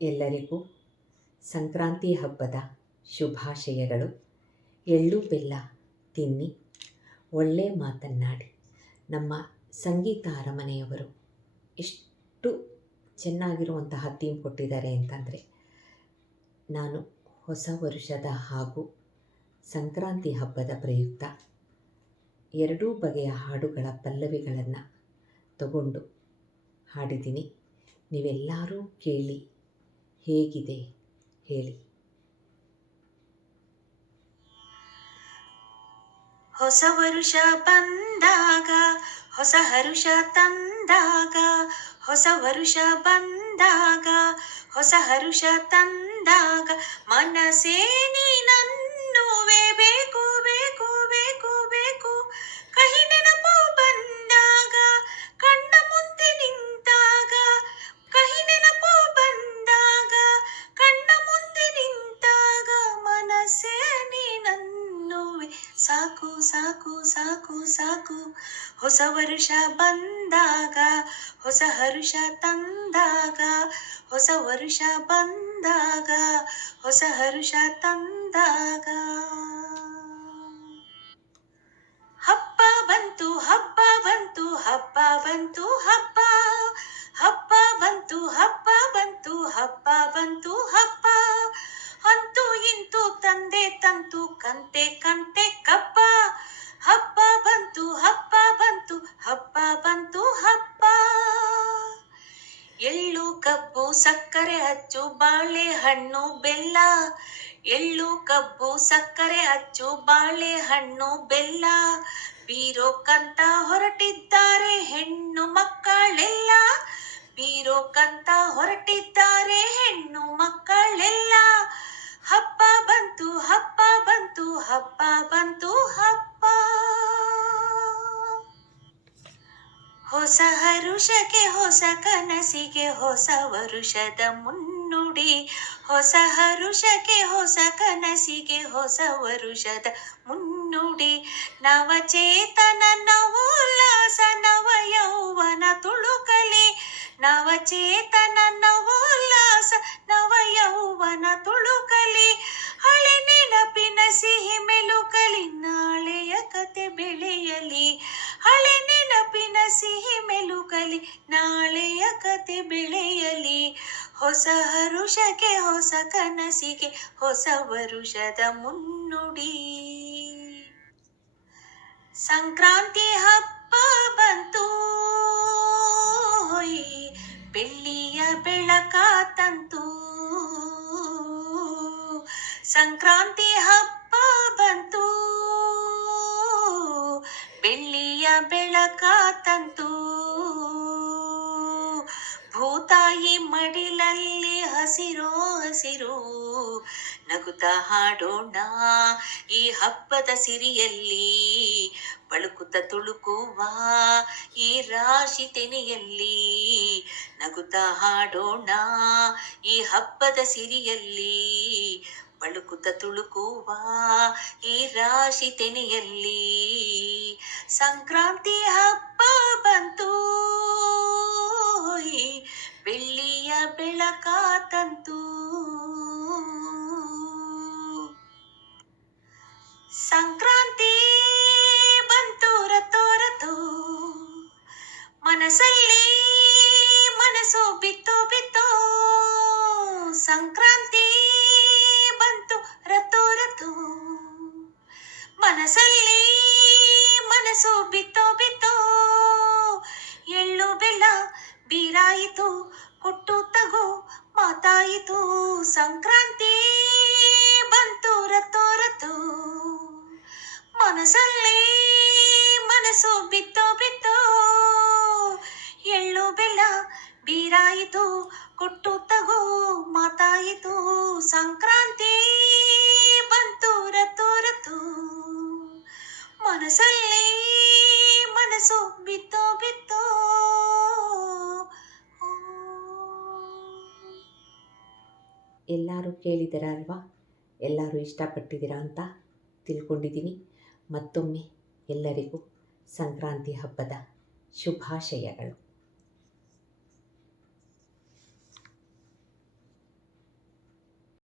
ಎಲ್ಲರಿಗೂ ಸಂಕ್ರಾಂತಿ ಹಬ್ಬದ ಶುಭಾಶಯಗಳು. ಎಳ್ಳು ಬೆಲ್ಲ ತಿನ್ನಿ, ಒಳ್ಳೆ ಮಾತನ್ನಾಡಿ. ನಮ್ಮ ಸಂಗೀತ ಅರಮನೆಯವರು ಎಷ್ಟು ಚೆನ್ನಾಗಿರುವಂತಹ ಥೀಮ್ ಕೊಟ್ಟಿದ್ದಾರೆ ಅಂತಂದರೆ, ನಾನು ಹೊಸ ವರ್ಷದ ಹಾಗೂ ಸಂಕ್ರಾಂತಿ ಹಬ್ಬದ ಪ್ರಯುಕ್ತ ಎರಡೂ ಬಗೆಯ ಹಾಡುಗಳ ಪಲ್ಲವಿಗಳನ್ನು ತಗೊಂಡು ಹಾಡಿದ್ದೀನಿ. ನೀವೆಲ್ಲರೂ ಕೇಳಿ ಹೇಗಿದೆ? ಹೇಳಿ. ಹೊಸ ವರುಷ ಬಂದಾಗ, ಹೊಸ ಹರುಷ ತಂದಾಗ, ಹೊಸ ವರುಷ ಬಂದಾಗ, ಹೊಸ ಹರುಷ ತಂದಾಗ ಮನಸೇನಿ ನೀನನ್ನುವೆ ಸಾಕು ಸಾಕು ಸಾಕು ಸಾಕು. ಹೊಸ ವರುಷ ಬಂದಾಗ, ಹೊಸ ಹರುಷ ತಂದಾಗ, ಹೊಸ ವರುಷ ಬಂದಾಗ, ಹೊಸ ಹರುಷ ತಂದಾಗ. ಹಬ್ಬ ಬಂತು ಹಬ್ಬ ಬಂತು ಹಬ್ಬ ಬಂತು, ಹಬ್ಬ. ಹಬ್ಬ ಬಂತು ಹಬ್ಬ ಬಂತು ಹಬ್ಬ ಬಂತು, ಹಬ್ಬ. ಅಂತೂ ಇಂತೂ ತಂದೆ ತಂತು, ಕಂತೆ ಕಂತೆ ಎಳ್ಳು, ಕಬ್ಬು, ಸಕ್ಕರೆ, ಅಚ್ಚು ಬಾಳೆಹಣ್ಣು ಬೆಲ್ಲ. ಎಳ್ಳು, ಕಬ್ಬು, ಸಕ್ಕರೆ, ಅಚ್ಚು ಬಾಳೆಹಣ್ಣು ಬೆಲ್ಲ. ಬೀರೋಕಂತ ಹೊರಟಿದ್ದಾರೆ ಹೆಣ್ಣು ಮಕ್ಕಳೆಲ್ಲ. ಬೀರೋಕಂತ ಹೊರಟಿದ್ದಾರೆ ಹೆಣ್ಣು ಮಕ್ಕಳೆಲ್ಲ. ಹೊಸ ಹರುಷಕ್ಕೆ ಹೊಸ ಕನಸಿಗೆ ಹೊಸ ವರುಷದ ಮುನ್ನುಡಿ. ಹೊಸ ಹರುಷಕ್ಕೆ ಹೊಸ ಕನಸಿಗೆ ಹೊಸ ವರುಷದ ಮುನ್ನುಡಿ. ನವಚೇತನ ನವೋಲ್ಲಾಸ ನವ ಯೌವನ ತುಳುಕಲಿ. ನವಚೇತನ ನವೋಲ್ಲಾಸ ನಾಳೆಯ ಕತೆ ಬೆಳೆಯಲಿ. ಹೊಸ ಹರುಷಕ್ಕೆ, ಹೊಸ ಕನಸಿಗೆ, ಹೊಸ ವರುಷದ ಮುನ್ನುಡಿ. ಸಂಕ್ರಾಂತಿ ಹಬ್ಬ ಬಂತು. ಬೆಳ್ಳಿಯ ಬೆಳಕ ತಂತು. ಸಂಕ್ರಾಂತಿ ಹಬ್ಬ ಬಂತು. ಬೆಳ್ಳಿಯ ಬೆಳಕ ತಂತು. ಹಸಿರೋ ಹಸಿರು ನಗುತ್ತಾ ಹಾಡೋಣ. ಈ ಹಬ್ಬದ ಸಿರಿಯಲ್ಲಿ ಬಳುಕುತ್ತ ತುಳುಕುವ, ಈ ರಾಶಿ ತೆನೆಯಲ್ಲಿ ನಗುತ್ತಾ ಹಾಡೋಣ. ಈ ಹಬ್ಬದ ಸಿರಿಯಲ್ಲಿ ಬಳುಕುತ್ತ ತುಳುಕುವ, ಈ ರಾಶಿ ತೆನೆಯಲ್ಲಿ ಸಂಕ್ರಾಂತಿ ಹಬ್ಬ ಬೆಳ್ಳಿಯ ಬೆಳಕ ತಂತು ಸಂಕ್ರಾಂತಿ ಬಂತು ರತೋ ರತೋ ಮನಸ್ಸಲ್ಲಿ ಮನಸ್ಸು ಬಿತ್ತು ಬಿತ್ತು. ಸಂಕ್ರಾಂತಿ ಬಂತು ರತೋ ರತು ಮನಸ್ಸಲ್ಲಿ ಮನಸ್ಸು ಬಿತ್ತು ಬೀರಾಯಿತು ಕೊಟ್ಟು ತಗೋ, ಮಾತಾಯಿತು. ಸಂಕ್ರಾಂತಿ ಬಂತು ರತೋ ರತೋ ಮನಸ್ಸಲ್ಲಿ ಮನಸ್ಸು ಬಿತ್ತೋ, ಬಿತ್ತು. ಎಳ್ಳು ಬೆಲ್ಲ ಬೀರಾಯಿತು ಕೊಟ್ಟು ತಗೋ, ಮಾತಾಯಿತು. ಸಂಕ್ರಾಂತಿ ಎಲ್ಲರೂ ಕೇಳಿದ್ದೀರ ಅಲ್ವಾ ಎಲ್ಲರೂ ಇಷ್ಟಪಟ್ಟಿದ್ದೀರಾ ಅಂತ ತಿಳ್ಕೊಂಡಿದ್ದೀನಿ. ಮತ್ತೊಮ್ಮೆ ಎಲ್ಲರಿಗೂ ಸಂಕ್ರಾಂತಿ ಹಬ್ಬದ ಶುಭಾಶಯಗಳು.